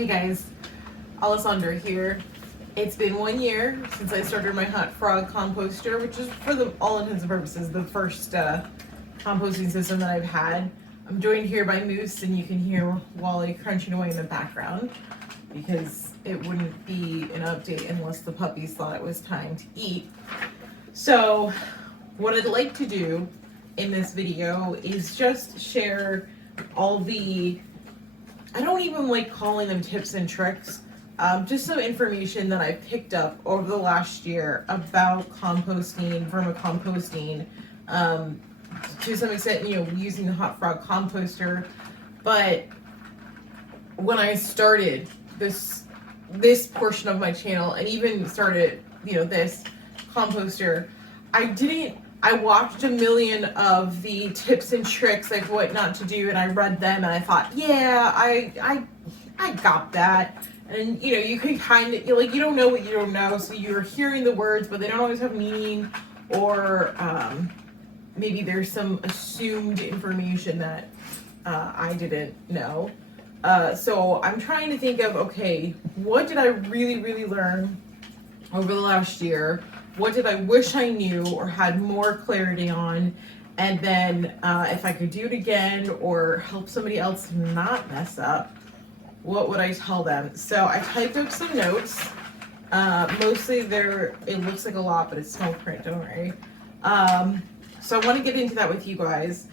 Hey guys, Alessandra here. It's been 1 year since I started my Hot Frog Composter, which is for all intents and purposes the first composting system that I've had. I'm joined here by Moose, and you can hear Wally crunching away in the background because it wouldn't be an update unless the puppies thought it was time to eat. So what I'd like to do in this video is just share all the, I don't even like calling them tips and tricks, just some information that I picked up over the last year about composting, vermicomposting, to some extent, using the Hot Frog composter. But when I started this portion of my channel, and even started, this composter, I watched a million of the tips and tricks, like what not to do, and I read them, and I thought, yeah, I got that. And you can kind of, you don't know what you don't know, so you're hearing the words, but they don't always have meaning, or maybe there's some assumed information that I didn't know. So I'm trying to think of, okay, what did I really learn over the last year? What did I wish I knew or had more clarity on? And then if I could do it again or help somebody else not mess up, what would I tell them? So I typed up some notes. Mostly it looks like a lot, but it's small print, don't worry. So I want to get into that with you guys.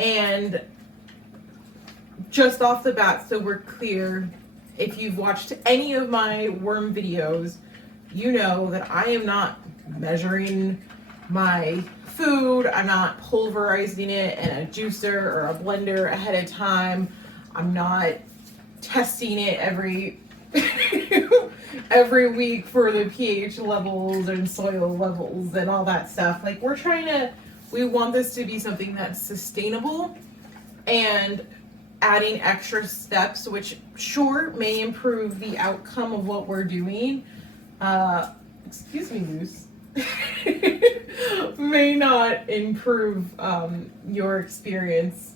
And just off the bat, so we're clear, if you've watched any of my worm videos, you know that I am not measuring my food. I'm not pulverizing it in a juicer or a blender ahead of time. I'm not testing it every week for the pH levels and soil levels and all that stuff. Like, we want this to be something that's sustainable, and adding extra steps, which sure may improve the outcome of what we're doing. Excuse me, Moose. May not improve your experience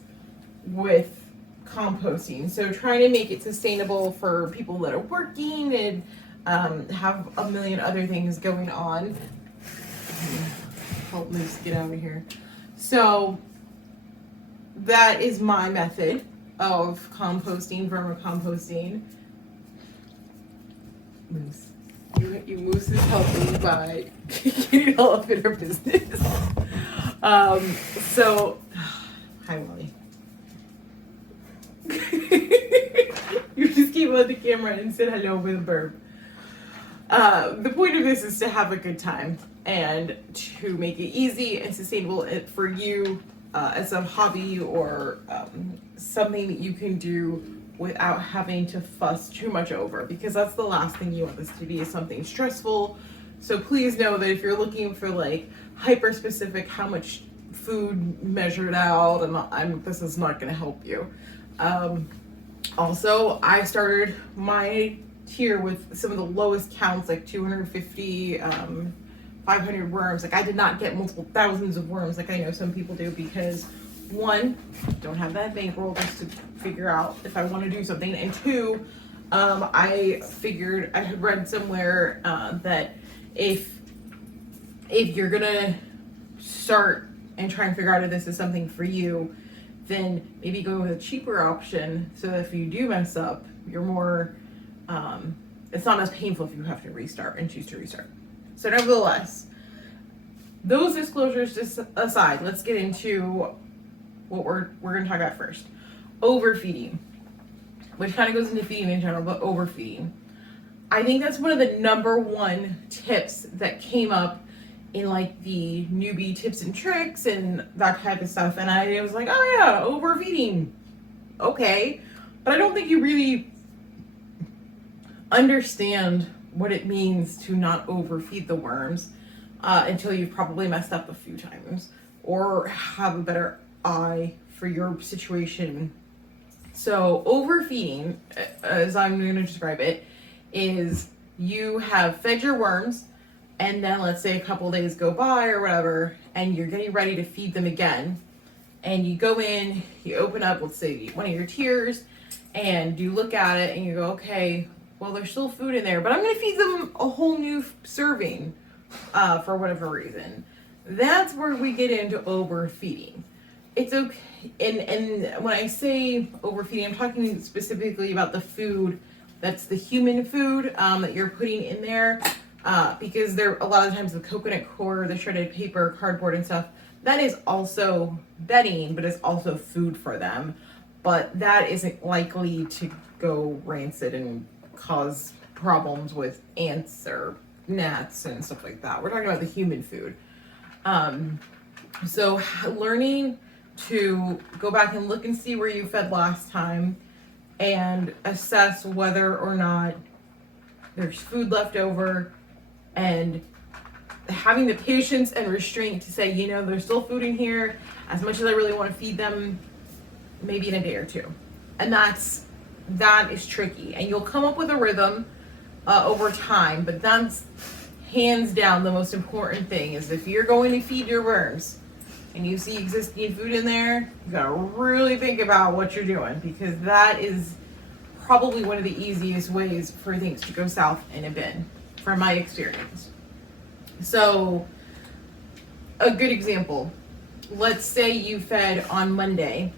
with composting. So trying to make it sustainable for people that are working and have a million other things going on. Help Moose get out of here. So that is my method of composting, vermicomposting. Moose. You Moose is helping by getting all up in her business. So, hi Wally. You just keep on the camera and said hello with a burp. The point of this is to have a good time and to make it easy and sustainable for you as a hobby or something that you can do without having to fuss too much over, because that's the last thing you want this to be, is something stressful. So please know that if you're looking for like hyper specific how much food measured out, this is not going to help you. Also, I started my tier with some of the lowest counts, like 250, 500 worms. Like, I did not get multiple thousands of worms like I know some people do, because one, don't have that bankroll just to figure out if I want to do something, and two, I had read somewhere that if you're gonna start and try and figure out if this is something for you, then maybe go with a cheaper option, so that if you do mess up, you're more, it's not as painful if you have to restart and choose to restart. So nevertheless, those disclosures just aside, let's get into what we're going to talk about first. Overfeeding, which kind of goes into feeding in general, but overfeeding. I think that's one of the number one tips that came up in like the newbie tips and tricks and that type of stuff. And I was like, oh yeah, overfeeding. Okay. But I don't think you really understand what it means to not overfeed the worms until you've probably messed up a few times or have a better eye for your situation. So overfeeding, as I'm going to describe it, is you have fed your worms, and then let's say a couple days go by or whatever, and you're getting ready to feed them again, and you go in, you open up, let's say one of your tiers, and you look at it and you go, okay, well, there's still food in there, but I'm going to feed them a whole new serving for whatever reason. That's where we get into overfeeding. It's okay. And when I say overfeeding, I'm talking specifically about the food that's the human food that you're putting in there, because there a lot of times the coconut coir, the shredded paper, cardboard and stuff, that is also bedding, but it's also food for them. But that isn't likely to go rancid and cause problems with ants or gnats and stuff like that. We're talking about the human food. So learning to go back and look and see where you fed last time and assess whether or not there's food left over, and having the patience and restraint to say, you know, there's still food in here, as much as I really want to feed them, maybe in a day or two. And that is tricky, and you'll come up with a rhythm over time, but that's hands down the most important thing. Is if you're going to feed your worms and you see existing food in there, you gotta really think about what you're doing, because that is probably one of the easiest ways for things to go south in a bin, from my experience. So a good example, let's say you fed on Monday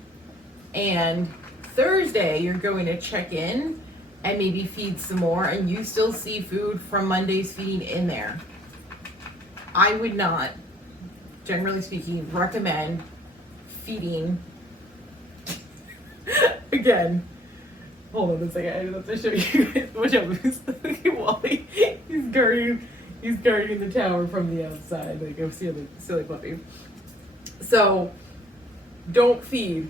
and Thursday you're going to check in and maybe feed some more, and you still see food from Monday's feeding in there. I would not, generally speaking, recommend feeding again. Hold on a second, I have to show you watch out. Look at Wally. He's guarding the tower from the outside, like a silly puppy. So don't feed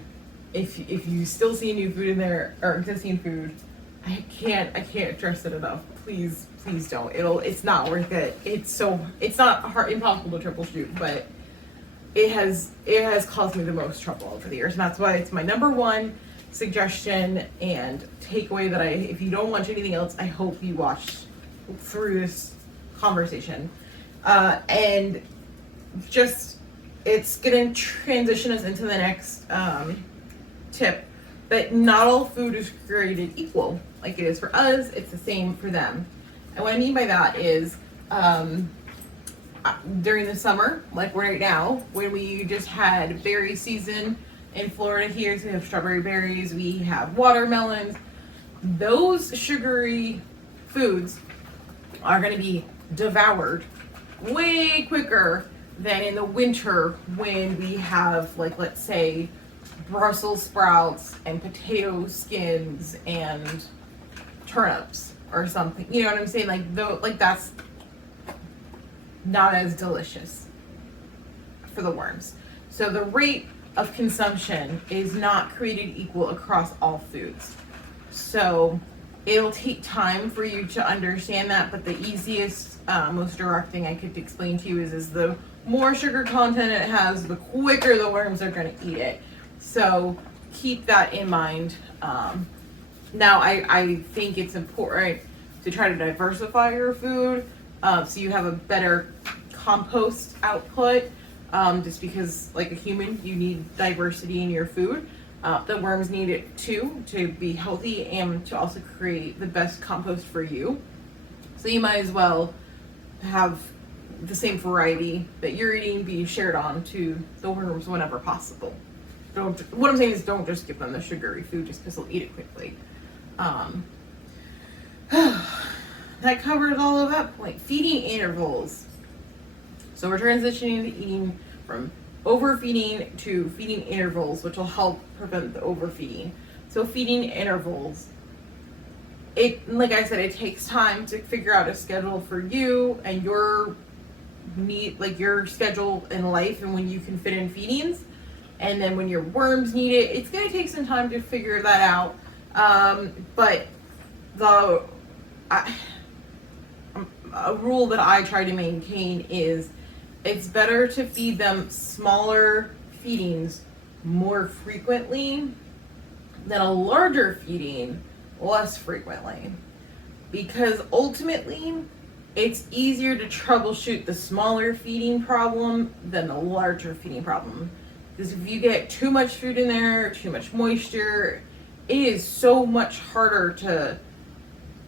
if you still see new food in there, or existing food. I can't stress it enough. Please don't. It's not worth it. It's not impossible to troubleshoot, but it has caused me the most trouble over the years, and that's why it's my number one suggestion and takeaway that if you don't watch anything else, I hope you watch through this conversation. And just, it's gonna transition us into the next tip, that not all food is created equal. Like it is for us, it's the same for them. And what I mean by that is, during the summer, like right now, when we just had berry season in Florida here, so we have strawberry berries, we have watermelons, those sugary foods are going to be devoured way quicker than in the winter when we have, like, let's say Brussels sprouts and potato skins and turnips or something. You know what I'm saying? Like that's not as delicious for the worms. So the rate of consumption is not created equal across all foods. So it'll take time for you to understand that, but the easiest, most direct thing I could explain to you is the more sugar content it has, the quicker the worms are going to eat it. So keep that in mind. Now I think it's important to try to diversify your food, so you have a better compost output, just because, like a human, you need diversity in your food. The worms need it too, to be healthy and to also create the best compost for you. So you might as well have the same variety that you're eating be shared on to the worms whenever possible. What I'm saying is, don't just give them the sugary food just because they'll eat it quickly. That covered all of that point. Feeding intervals. So we're transitioning to eating from overfeeding to feeding intervals, which will help prevent the overfeeding. So feeding intervals, like I said, it takes time to figure out a schedule for you and your need, like your schedule in life and when you can fit in feedings. And then when your worms need it, it's going to take some time to figure that out. But a rule that I try to maintain is it's better to feed them smaller feedings more frequently than a larger feeding less frequently. Because ultimately, it's easier to troubleshoot the smaller feeding problem than the larger feeding problem. Because if you get too much food in there, too much moisture, it is so much harder to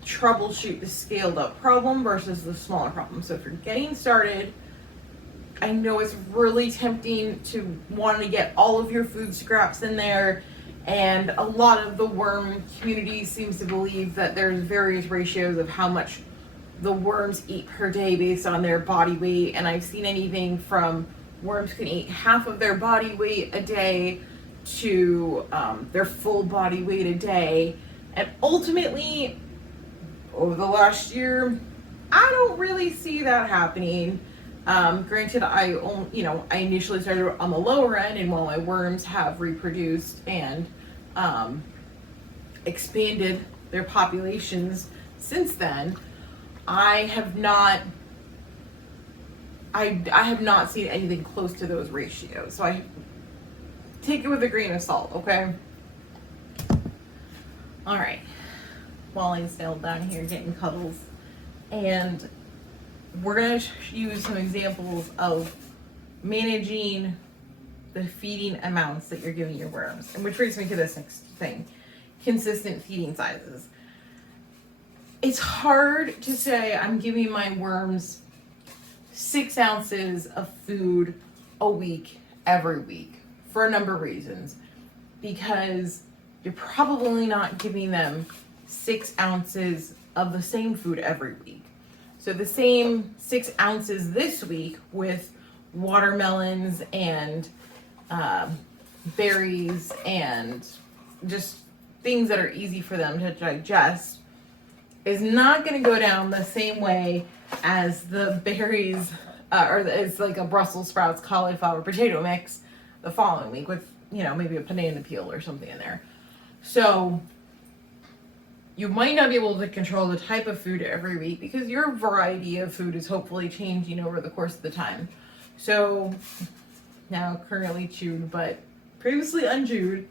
troubleshoot the scaled up problem versus the smaller problem. So if you're getting started, I know it's really tempting to want to get all of your food scraps in there, and a lot of the worm community seems to believe that there's various ratios of how much the worms eat per day based on their body weight, and I've seen anything from worms can eat half of their body weight a day to their full body weight a day. And ultimately, over the last year, I don't really see that happening. Granted, I initially started on the lower end, and while my worms have reproduced and expanded their populations since then, I have not seen anything close to those ratios. So I take it with a grain of salt, okay? All right. Wally's still down here getting cuddles, and we're going to use some examples of managing the feeding amounts that you're giving your worms, and which brings me to this next thing: consistent feeding sizes. It's hard to say I'm giving my worms 6 ounces of food a week every week for a number of reasons, because you're probably not giving them 6 ounces of the same food every week. So the same 6 ounces this week with watermelons and berries and just things that are easy for them to digest is not going to go down the same way as the berries or it's like a Brussels sprouts, cauliflower, potato mix the following week with, maybe a banana peel or something in there. So you might not be able to control the type of food every week because your variety of food is hopefully changing over the course of the time. So now currently chewed, but previously unchewed,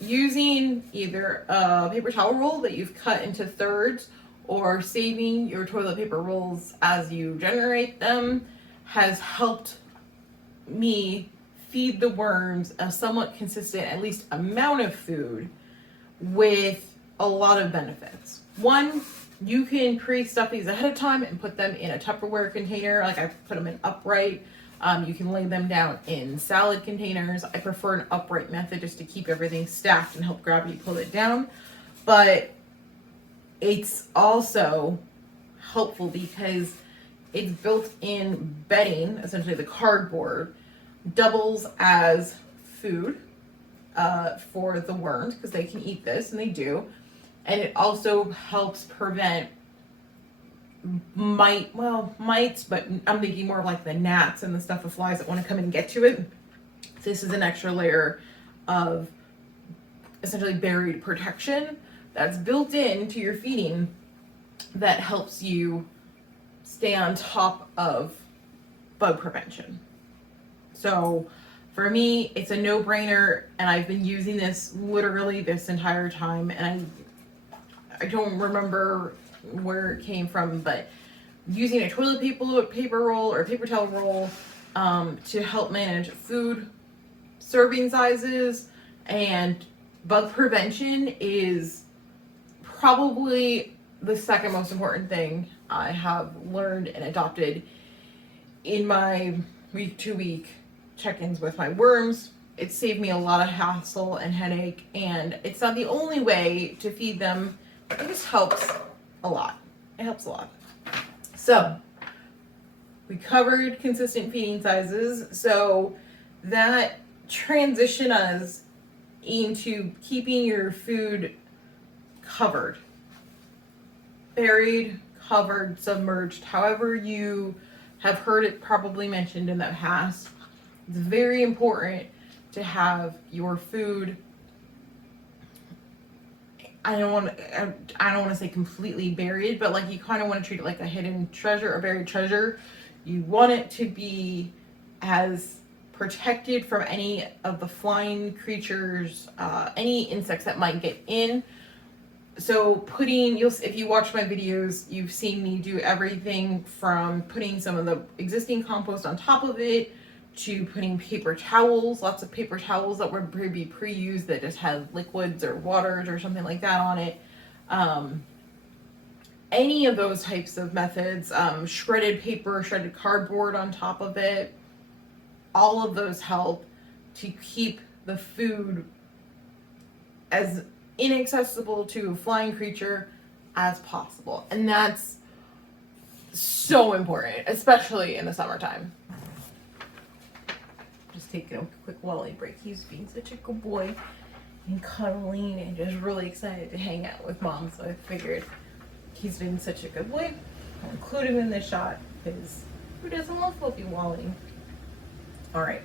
using either a paper towel roll that you've cut into thirds or saving your toilet paper rolls as you generate them has helped me feed the worms a somewhat consistent, at least amount of food with a lot of benefits. One, you can pre-stuff these ahead of time and put them in a Tupperware container. Like I put them in upright. You can lay them down in salad containers. I prefer an upright method just to keep everything stacked and help gravity pull it down. But it's also helpful because it's built-in bedding, essentially the cardboard, doubles as food for the worms because they can eat this, and they do. And it also helps prevent mites, but I'm thinking more of like the gnats and the stuff of flies that want to come and get to it. This is an extra layer of essentially buried protection that's built into your feeding that helps you stay on top of bug prevention. So for me, it's a no-brainer, and I've been using this literally this entire time, and I don't remember where it came from, but using a toilet paper roll or paper towel roll to help manage food serving sizes and bug prevention is probably the second most important thing I have learned and adopted in my week-to-week check-ins with my worms. It saved me a lot of hassle and headache, and it's not the only way to feed them. It just helps a lot. It helps a lot. So we covered consistent feeding sizes. So that transition us into keeping your food covered, buried, covered, submerged, however you have heard it probably mentioned in the past. It's very important to have your food, I don't want to say completely buried, but like you kind of want to treat it like a hidden treasure or buried treasure. You want it to be as protected from any of the flying creatures, any insects that might get in. So if you watch my videos, you've seen me do everything from putting some of the existing compost on top of it to putting paper towels, lots of paper towels that would be pre-used that just have liquids or waters or something like that on it. Any of those types of methods, shredded paper, shredded cardboard on top of it, all of those help to keep the food as inaccessible to a flying creature as possible. And that's so important, especially in the summertime. Just taking a quick Wally break. He's being such a good boy and cuddling and just really excited to hang out with Mom. So I figured he's been such a good boy. I'll include him in this shot because who doesn't love Fluffy Wally? All right.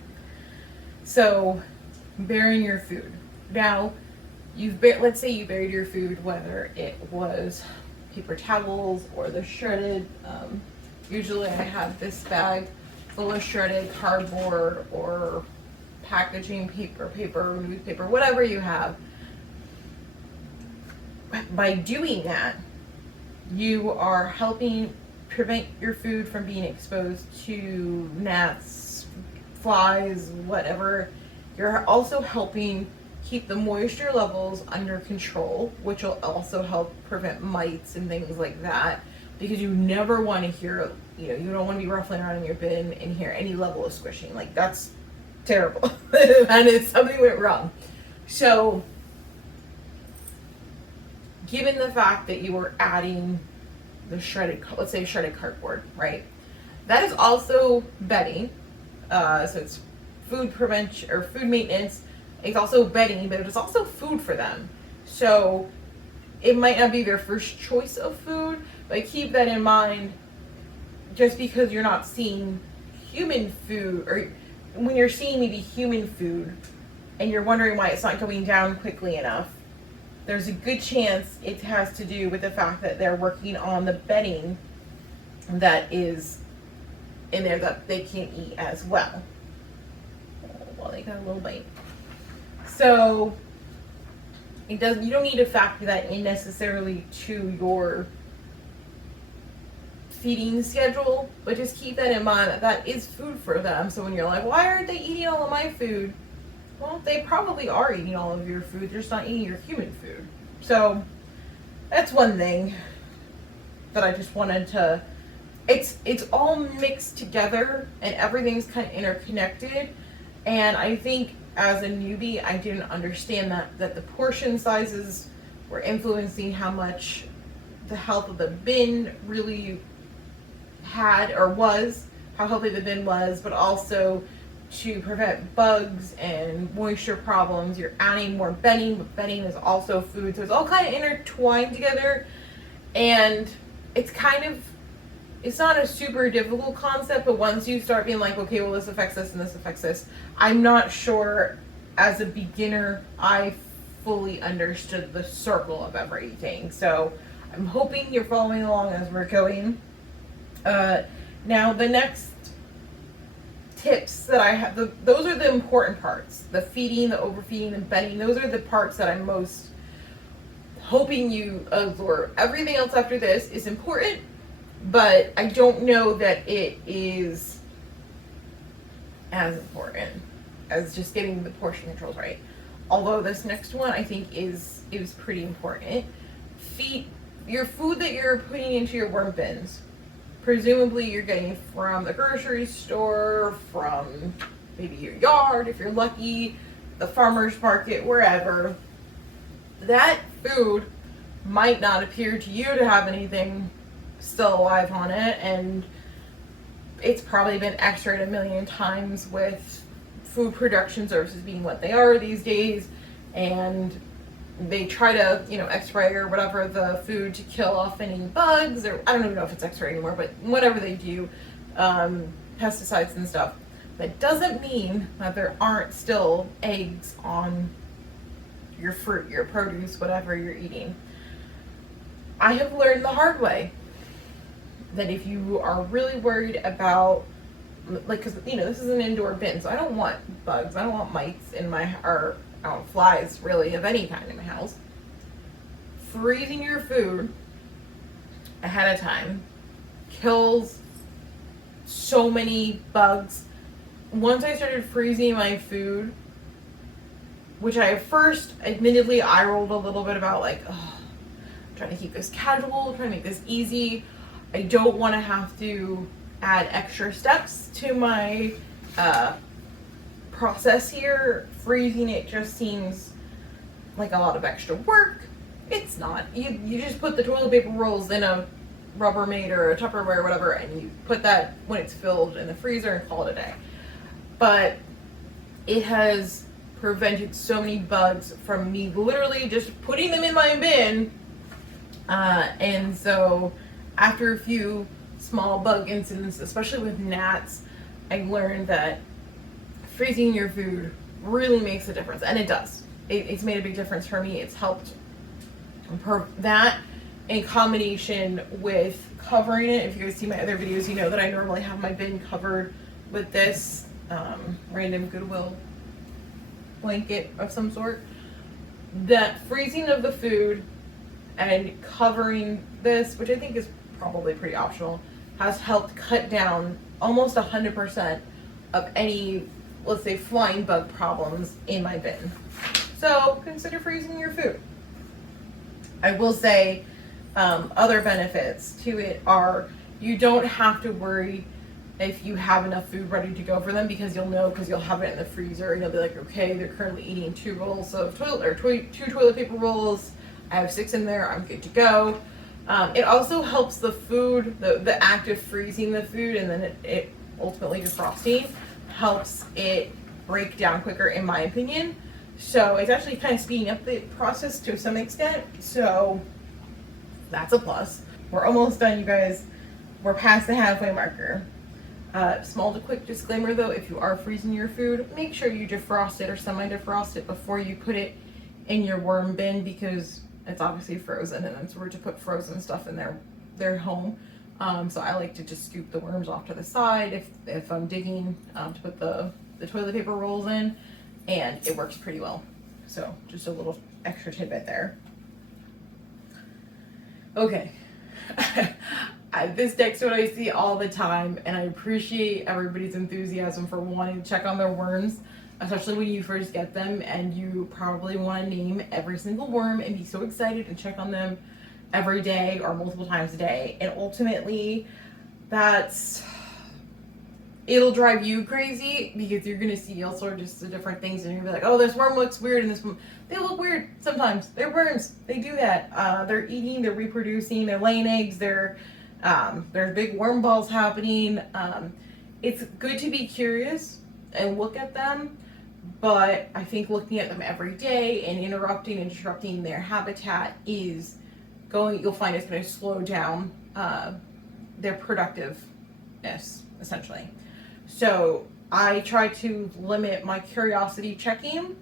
So burying your food. Now, let's say you buried your food, whether it was paper towels or the shredded. Usually I have this bag full of shredded cardboard or packaging paper, newspaper, whatever you have. By doing that, you are helping prevent your food from being exposed to gnats, flies, whatever. You're also helping keep the moisture levels under control, which will also help prevent mites and things like that, because you never want to hear, you don't want to be ruffling around in your bin and hear any level of squishing. Like, that's terrible. And it's something went wrong. So given the fact that you were adding the let's say shredded cardboard, right? That is also bedding. So it's food prevention or food maintenance. It's also bedding, but it's also food for them. So it might not be their first choice of food, but keep that in mind. Just because you're not seeing human food, or when you're seeing maybe human food and you're wondering why it's not going down quickly enough, there's a good chance it has to do with the fact that they're working on the bedding that is in there that they can't eat as well. Well, they got a little bite. So you don't need to factor that in necessarily to your feeding schedule, but just keep that in mind that is food for them. So when you're like, why aren't they eating all of my food? Well, they probably are eating all of your food. They're just not eating your human food. So that's one thing that I just wanted to, it's all mixed together and everything's kind of interconnected. And I think as a newbie, I didn't understand that the portion sizes were influencing how much the health of the bin really had or was, how healthy the bin was, but also to prevent bugs and moisture problems. You're adding more bedding, but bedding is also food. So it's all kind of intertwined together. And it's not a super difficult concept, but once you start being like, okay, well, this affects this and this affects this, I'm not sure as a beginner I fully understood the circle of everything. So I'm hoping you're following along as we're going. Now the next tips that I have, those are the important parts. The feeding, the overfeeding, the bedding, those are the parts that I'm most hoping you absorb. Everything else after this is important, but I don't know that it is as important as just getting the portion controls right. Although this next one I think is pretty important. Feed your food that you're putting into your worm bins. Presumably you're getting from the grocery store, from maybe your yard if you're lucky, the farmer's market, wherever. That food might not appear to you to have anything still alive on it, and it's probably been x-rayed a million times with food production services being what they are these days, and they try to, x-ray or whatever the food to kill off any bugs, or I don't even know if it's x-ray anymore, but whatever they do, pesticides and stuff. That doesn't mean that there aren't still eggs on your fruit, your produce, whatever you're eating. I have learned the hard way that if you are really worried about, because this is an indoor bin, so I don't want bugs, I don't want mites in my, or I don't want flies really of any kind in my house. Freezing your food ahead of time kills so many bugs. once I started freezing my food, which I at first, admittedly, I rolled a little bit about like, oh, I'm trying to keep this casual, trying to make this easy. I don't want to have to add extra steps to my process here. Freezing it just seems like a lot of extra work. It's not. You just put the toilet paper rolls in a Rubbermaid or a Tupperware or whatever, and you put that when it's filled in the freezer and call it a day. But it has prevented so many bugs from me literally just putting them in my bin. And so after a few small bug incidents, especially with gnats, I learned that freezing your food really makes a difference, and it does. It's made a big difference for me. It's helped that in combination with covering it. If you guys see my other videos, you know that I normally have my bin covered with this random Goodwill blanket of some sort. That freezing of the food and covering this, which I think is probably pretty optional, has helped cut down almost 100% of any, let's say, flying bug problems in my bin. So consider freezing your food. I will say other benefits to it are you don't have to worry if you have enough food ready to go for them, because you'll know, because you'll have it in the freezer and you'll be like, okay, they're currently eating 2 rolls of two toilet paper rolls. I have 6 in there. I'm good to go. It also helps the food, the act of freezing the food and then it ultimately defrosting helps it break down quicker, in my opinion. So it's actually kind of speeding up the process to some extent. So that's a plus. We're almost done, you guys. We're past the halfway marker. Small to quick disclaimer though, if you are freezing your food, make sure you defrost it or semi-defrost it before you put it in your worm bin, because it's obviously frozen and it's weird to put frozen stuff in their home. So I like to just scoop the worms off to the side if I'm digging to put the toilet paper rolls in, and it works pretty well. So just a little extra tidbit there. Okay. This next one I see all the time, and I appreciate everybody's enthusiasm for wanting to check on their worms, especially when you first get them and you probably want to name every single worm and be so excited and check on them every day or multiple times a day. And ultimately, it'll drive you crazy, because you're going to see all sorts of different things and you're going to be like, oh, this worm looks weird, and this one, they look weird sometimes. They're worms. They do that. They're eating, they're reproducing, they're laying eggs, there's big worm balls happening. It's good to be curious and look at them, but I think looking at them every day and interrupting and disrupting their habitat you'll find it's going to slow down their productiveness, essentially. So I try to limit my curiosity checking,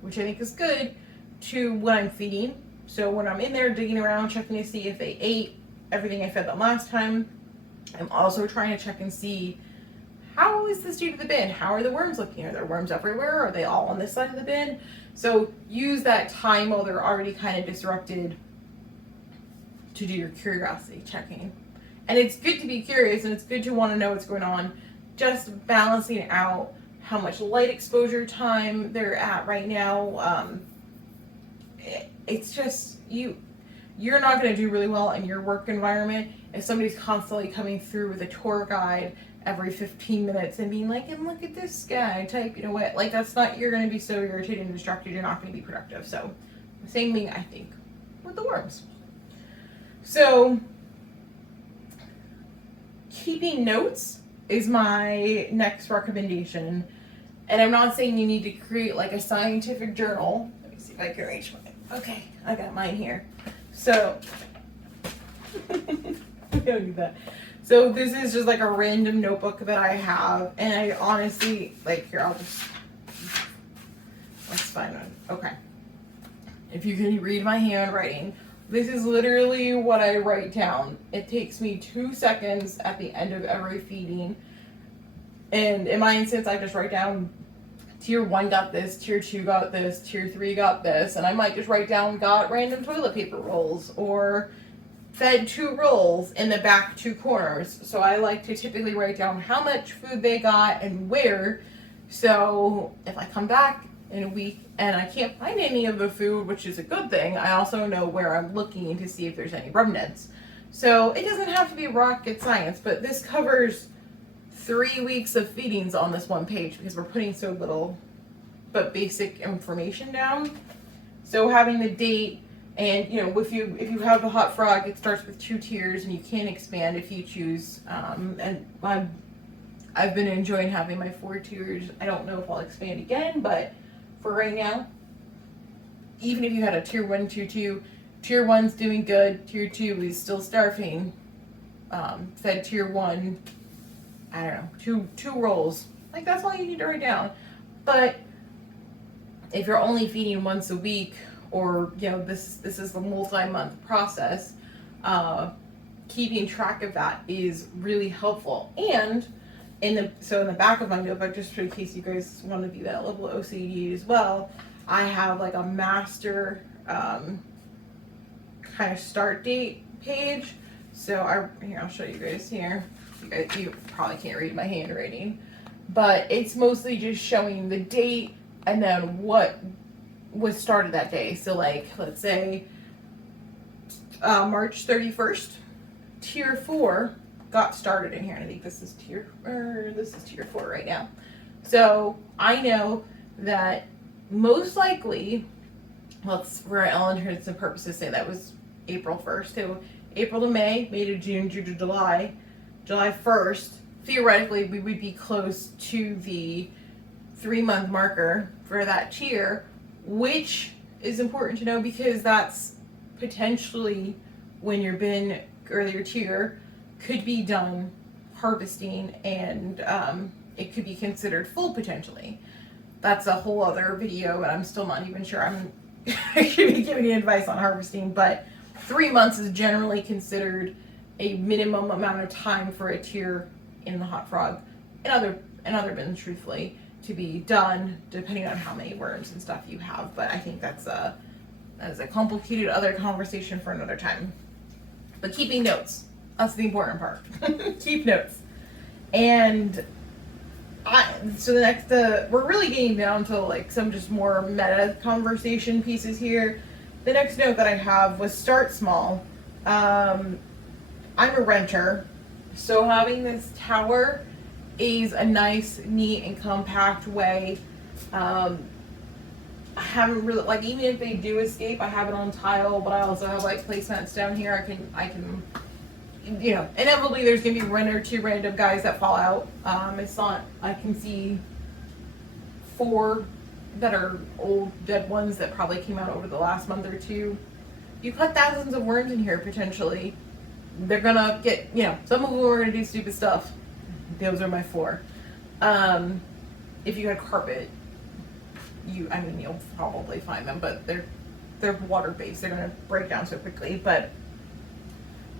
which I think is good, to when I'm feeding. So when I'm in there digging around, checking to see if they ate everything I fed them last time, I'm also trying to check and see, how is this due to the bin? How are the worms looking? Are there worms everywhere? Are they all on this side of the bin? So use that time while they're already kind of disrupted to do your curiosity checking. And it's good to be curious, and it's good to want to know what's going on. Just balancing out how much light exposure time they're at right now. It's just, you're not going to do really well in your work environment if somebody's constantly coming through with a tour guide every 15 minutes and being like, and look at this guy typing away. Like, you're going to be so irritated and distracted, you're not going to be productive. So the same thing, I think, with the worms. So keeping notes is my next recommendation. And I'm not saying you need to create like a scientific journal. Let me see if I can reach mine. Okay, I got mine here. So, I don't need that. So this is just like a random notebook that I have. And I honestly, here, let's find one. Okay. If you can read my handwriting, this is literally what I write down. It takes me 2 seconds at the end of every feeding. And in my instance, I just write down tier 1 got this, tier 2 got this, tier 3 got this. And I might just write down got random toilet paper rolls, or fed 2 rolls in the back 2 corners. So I like to typically write down how much food they got and where, So if I come back in a week and I can't find any of the food, which is a good thing, I also know where I'm looking to see if there's any remnants. So it doesn't have to be rocket science, but this covers 3 weeks of feedings on this one page because we're putting so little but basic information down. So having the date, and you know, if you have the Hot Frog, it starts with 2 tiers and you can expand if you choose. And I've been enjoying having my 4 tiers. I don't know if I'll expand again, but for right now, even if you had a tier 1, tier 2, tier 1's doing good, tier 2 is still starving. Fed tier 1, I don't know, two rolls. Like, that's all you need to write down. But if you're only feeding once a week, or you know, this is a multi-month process, keeping track of that is really helpful. And in the back of my notebook, just in case you guys want to be that level of OCD as well, I have like a master kind of start date page. So here, I'll show you guys here. You probably can't read my handwriting, but it's mostly just showing the date and then what was started that day. So like, let's say March 31st, tier 4 got started in here, and I think this is tier 4 right now. So I know that most likely, for all intents and purposes, say that was April 1st. So April to May, May to June, June to July, July 1st, theoretically we would be close to the 3-month marker for that tier, which is important to know because that's potentially when your bin earlier tier could be done harvesting, and it could be considered full potentially. That's a whole other video, and I'm still not even sure I should be giving you advice on harvesting, but 3 months is generally considered a minimum amount of time for a tier in the Hot Frog and other bins, truthfully, to be done, depending on how many worms and stuff you have. But I think that's a complicated other conversation for another time. But keeping notes, that's the important part. Keep notes. And so the next, we're really getting down to like some just more meta conversation pieces here. The next note that I have was start small. I'm a renter, so having this tower is a nice, neat, and compact way. I haven't really, like, even if they do escape, I have it on tile, but I also have like placemats down here. I can, you know, inevitably there's gonna be 1 or 2 random guys that fall out. It's not, I can see 4 that are old dead ones that probably came out over the last month or 2. You cut thousands of worms in here potentially. They're gonna get, you know, some of them are gonna do stupid stuff. Those are my 4. If you had carpet, you'll probably find them, but they're water-based. They're gonna break down so quickly. But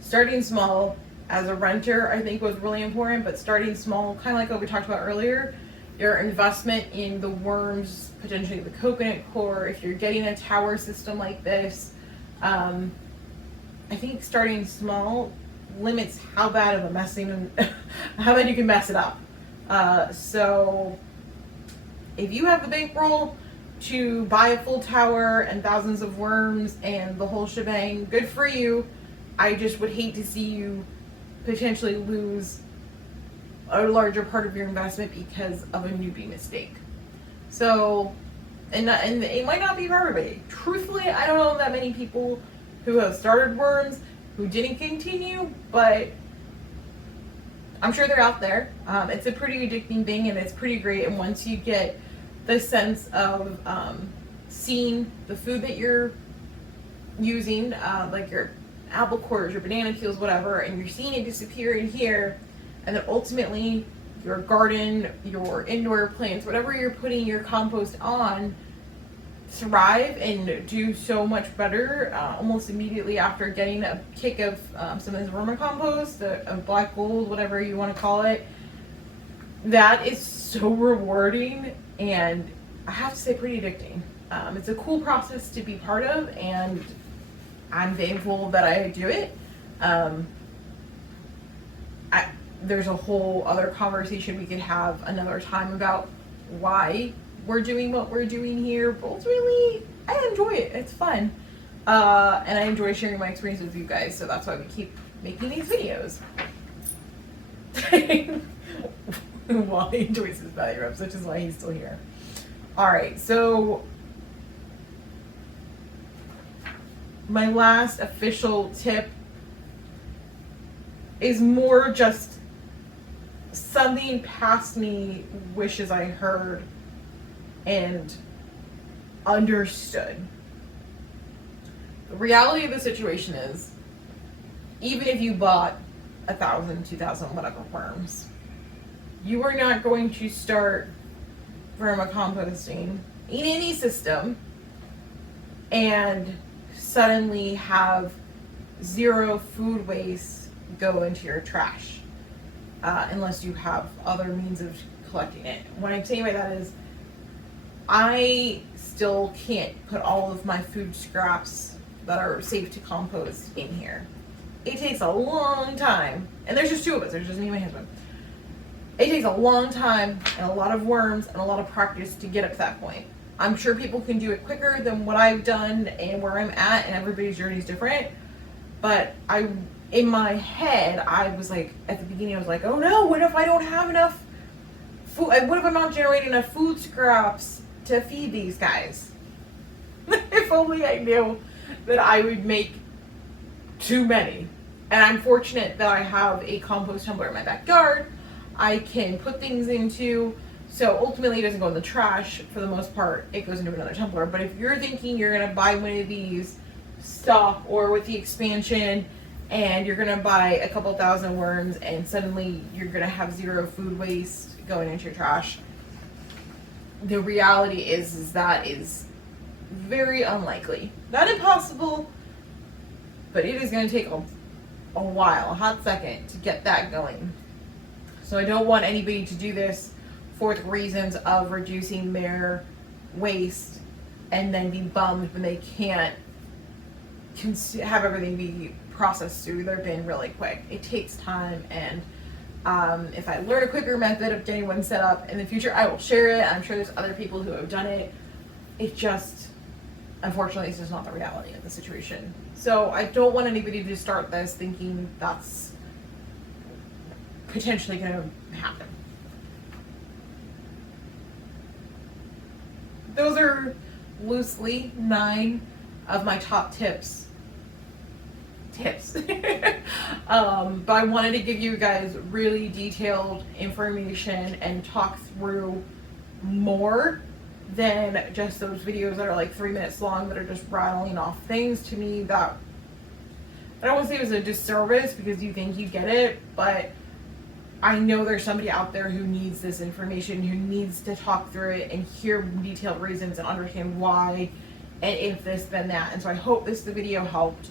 starting small as a renter, I think, was really important. But starting small, kind of like what we talked about earlier, your investment in the worms, potentially the coconut core. If you're getting a tower system like this, I think starting small limits how bad of a messing, how bad you can mess it up. So if you have the bankroll to buy a full tower and thousands of worms and the whole shebang, good for you. I just would hate to see you potentially lose a larger part of your investment because of a newbie mistake. So, and it might not be for everybody. Truthfully, I don't know that many people who have started worms who didn't continue, but I'm sure they're out there. It's a pretty addicting thing, and it's pretty great. And once you get the sense of seeing the food that you're using, like your apple cores, your banana peels, whatever, and you're seeing it disappear in here, and then ultimately your garden, your indoor plants, whatever you're putting your compost on, thrive and do so much better almost immediately after getting a kick of some of this vermicompost, of black gold, whatever you want to call it. That is so rewarding, and I have to say pretty addicting. It's a cool process to be part of, and I'm thankful that I do it. There's a whole other conversation we could have another time about why we're doing what we're doing here, but ultimately I enjoy it. It's fun. And I enjoy sharing my experience with you guys, so that's why we keep making these videos. Wally enjoys his belly rubs, which is why he's still here. Alright, so my last official tip is more just something past me wishes I heard and understood. The reality of the situation is, even if you bought 1,000, 2,000, whatever worms, you are not going to start vermicomposting in any system and suddenly have zero food waste go into your trash, unless you have other means of collecting it. What I'm saying by that is, I still can't put all of my food scraps that are safe to compost in here. It takes a long time, and there's just two of us, there's just me and my husband. It takes a long time and a lot of worms and a lot of practice to get up to that point. I'm sure people can do it quicker than what I've done and where I'm at, and everybody's journey is different. But in my head, I was like, at the beginning, I was like, oh no, what if I don't have enough food? What if I'm not generating enough food scraps to feed these guys? If only I knew that I would make too many. And I'm fortunate that I have a compost tumbler in my backyard I can put things into, so ultimately it doesn't go in the trash for the most part, it goes into another tumbler. But if you're thinking you're gonna buy one of these stock or with the expansion and you're gonna buy a couple thousand worms and suddenly you're gonna have zero food waste going into your trash, the reality is that is very unlikely. Not impossible, but it is going to take a while, a hot second to get that going. So I don't want anybody to do this for the reasons of reducing their waste and then be bummed when they can't have everything be processed through their bin really quick. It takes time, and if I learn a quicker method of getting one set up in the future, I will share it. I'm sure there's other people who have done it. It just, unfortunately, it's just not the reality of the situation. So I don't want anybody to start this thinking that's potentially going to happen. Those are loosely 9 of my top tips. But I wanted to give you guys really detailed information and talk through more than just those videos that are like 3 minutes long that are just rattling off things. To me, that, I don't want to say it was a disservice because you think you get it, but I know there's somebody out there who needs this information, who needs to talk through it and hear detailed reasons and understand why and if this then that. And so I hope this video helped.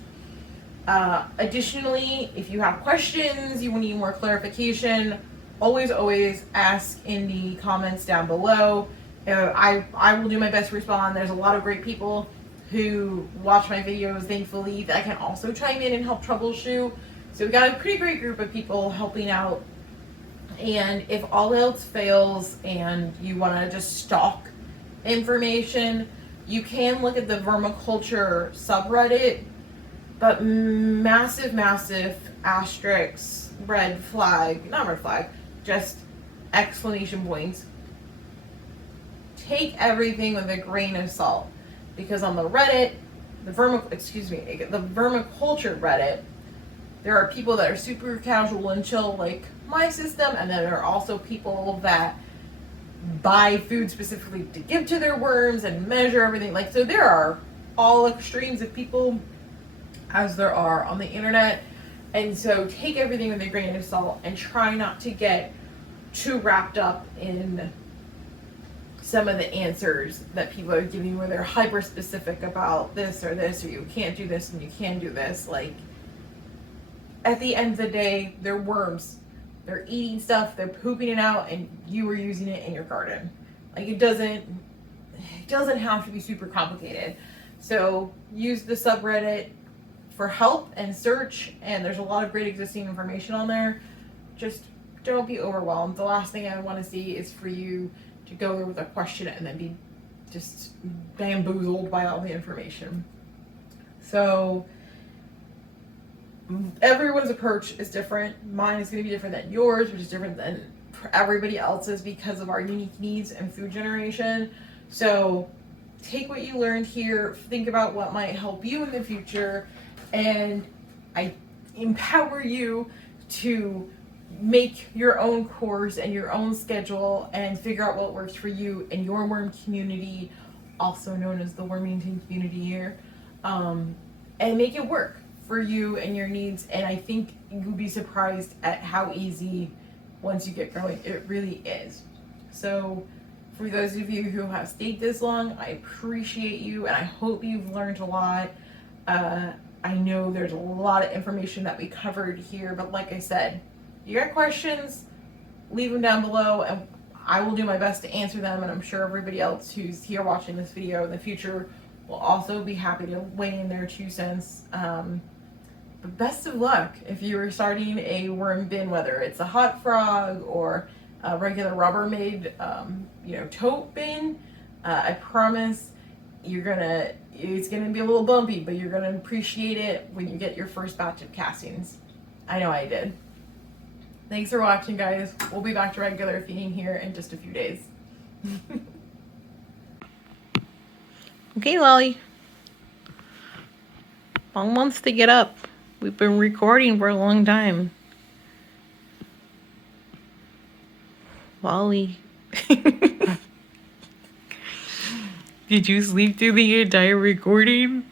Additionally, if you have questions, you need more clarification, always ask in the comments down below. I will do my best to respond. There's a lot of great people who watch my videos, thankfully, that can also chime in and help troubleshoot. So we got a pretty great group of people helping out. And if all else fails and you want to just stalk information, you can look at the vermiculture subreddit, but massive asterisks, red flag, not red flag, just exclamation points. Take everything with a grain of salt, because on the Reddit, the vermiculture Reddit, there are people that are super casual and chill like my system, and then there are also people that buy food specifically to give to their worms and measure everything. Like, so there are all extremes of people as there are on the internet. And so take everything with a grain of salt and try not to get too wrapped up in some of the answers that people are giving where they're hyper specific about this, or you can't do this and you can do this. Like, at the end of the day, they're worms. They're eating stuff, they're pooping it out, and you are using it in your garden. Like, it doesn't have to be super complicated. So use the subreddit for help and search, and there's a lot of great existing information on there. Just don't be overwhelmed. The last thing I want to see is for you to go there with a question and then be just bamboozled by all the information. So everyone's approach is different. Mine is going to be different than yours, which is different than everybody else's because of our unique needs and food generation. So take what you learned here, think about what might help you in the future, and I empower you to make your own course and your own schedule and figure out what works for you and your worm community, also known as the Wormington community here, and make it work for you and your needs. And I think you'll be surprised at how easy, once you get going, it really is. So for those of you who have stayed this long, I appreciate you and I hope you've learned a lot. I know there's a lot of information that we covered here, but like I said, you got questions, leave them down below and I will do my best to answer them, and I'm sure everybody else who's here watching this video in the future will also be happy to weigh in their 2 cents. But best of luck if you are starting a worm bin, whether it's a Hot Frog or a regular Rubbermaid, tote bin. I promise it's gonna be a little bumpy, but you're gonna appreciate it when you get your first batch of castings. I know I did. Thanks for watching, guys. We'll be back to regular feeding here in just a few days. Okay, Lolly. Mom wants to get up. We've been recording for a long time. Lolly. Did you sleep through the entire recording?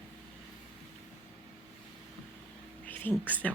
I think so.